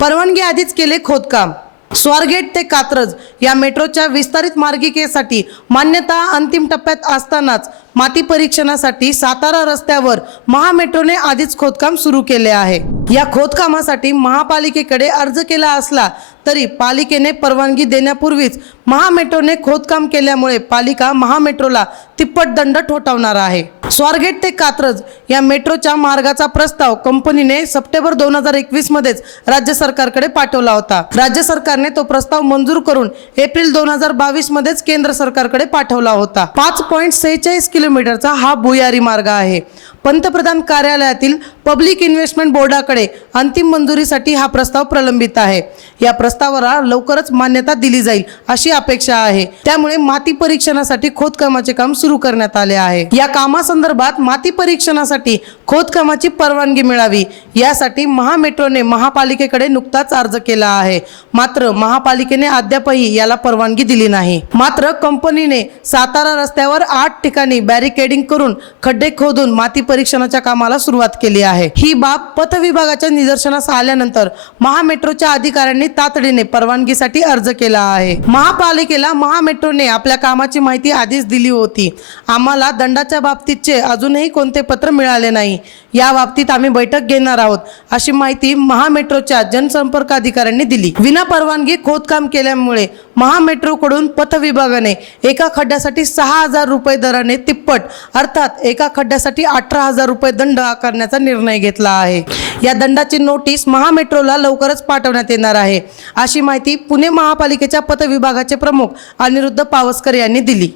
परवानगी आधीच केले खोदकाम। स्वारगेट ते कात्रज या मेट्रोच्या विस्तारित मार्गिकेसाठी मान्यता अंतिम टप्प्यात असतानाच माती परीक्षणासाठी सातारा रस्त्यावर महामेट्रोने आधीच खोदकाम सुरू केले आहे। या खोदकामासाठी महापालिकेकडे अर्ज केला असला तरी पालिकेने परवानगी देण्यापूर्वीच महामेट्रोने खोदकाम केल्यामुळे पालिका महामेट्रोला तिप्पट दंड ठोठावणार आहे। स्वारगेट ते कात्रज या मेट्रोच्या मार्गाचा प्रस्ताव कंपनीने सप्टेंबर 2021 मध्येच राज्य सरकारकडे पाठवला होता। राज्य सरकारने तो प्रस्ताव मंजूर करून एप्रिल 2022 मध्येच केंद्र सरकारकडे पाठवला होता। 5.46 किलोमीटरचा हा भुयारी मार्ग आहे। पंतप्रधान कार्यालयातील पब्लिक इन्व्हेस्टमेंट बोर्डाकडे अंतिम मंजुरीसाठी हा प्रस्ताव प्रलंबित आहे। या प्रस्तावाला लवकरच मान्यता दिली जाईल अशी अपेक्षा आहे। त्यामुळे माती परीक्षणासाठी खोदकामाचे काम सुरू करण्यात आले आहे। या कामासंदर्भात माती परीक्षणासाठी खोदकामाची परवानगी मिळावी यासाठी महामेट्रोने महापालिकेकडे नुकताच अर्ज केला आहे। मात्र महापालिकेने अद्यापही याला परवानगी दिली नाही। मात्र कंपनीने सातारा रस्त्यावर 8 ठिकाणी बॅरिकेडिंग करून खड्डे खोदून माती परीक्षणाच्या कामाला सुरुवात केली आहे। ही बाब पथ विभागाच्या निदर्शनास आल्यानंतर महामेट्रोच्या अधिकाऱ्यांनी तातडीने परवानगीसाठी अर्ज केला आहे। महापालिकेला महामेट्रोने आपल्या कामाची माहिती आधीच दिली होती। आम्हाला दंडाच्या बाबतीतचे अजूनही कोणते पत्र मिळाले नाही। या बाबतीत आम्ही बैठक घेणार आहोत अशी माहिती महामेट्रोच्या जनसंपर्क अधिकाऱ्यांनी दिली। विना परवानगी खोदकाम केल्यामुळे महामेट्रोकडून पथ विभागाने एका खड्ड्यासाठी 6,000 रुपये दराने तिप्पट अर्थात एका खड्ड्यासाठी 18,000 रुपये दंड आकारण्याचा निर्णय घेतला आहे। या दंडाची नोटीस महामेट्रोला लवकरच पाठवण्यात येणार आहे अशी माहिती पुणे महापालिकेच्या पथ विभागाचे प्रमुख अनिरुद्ध पावसकर यांनी दिली।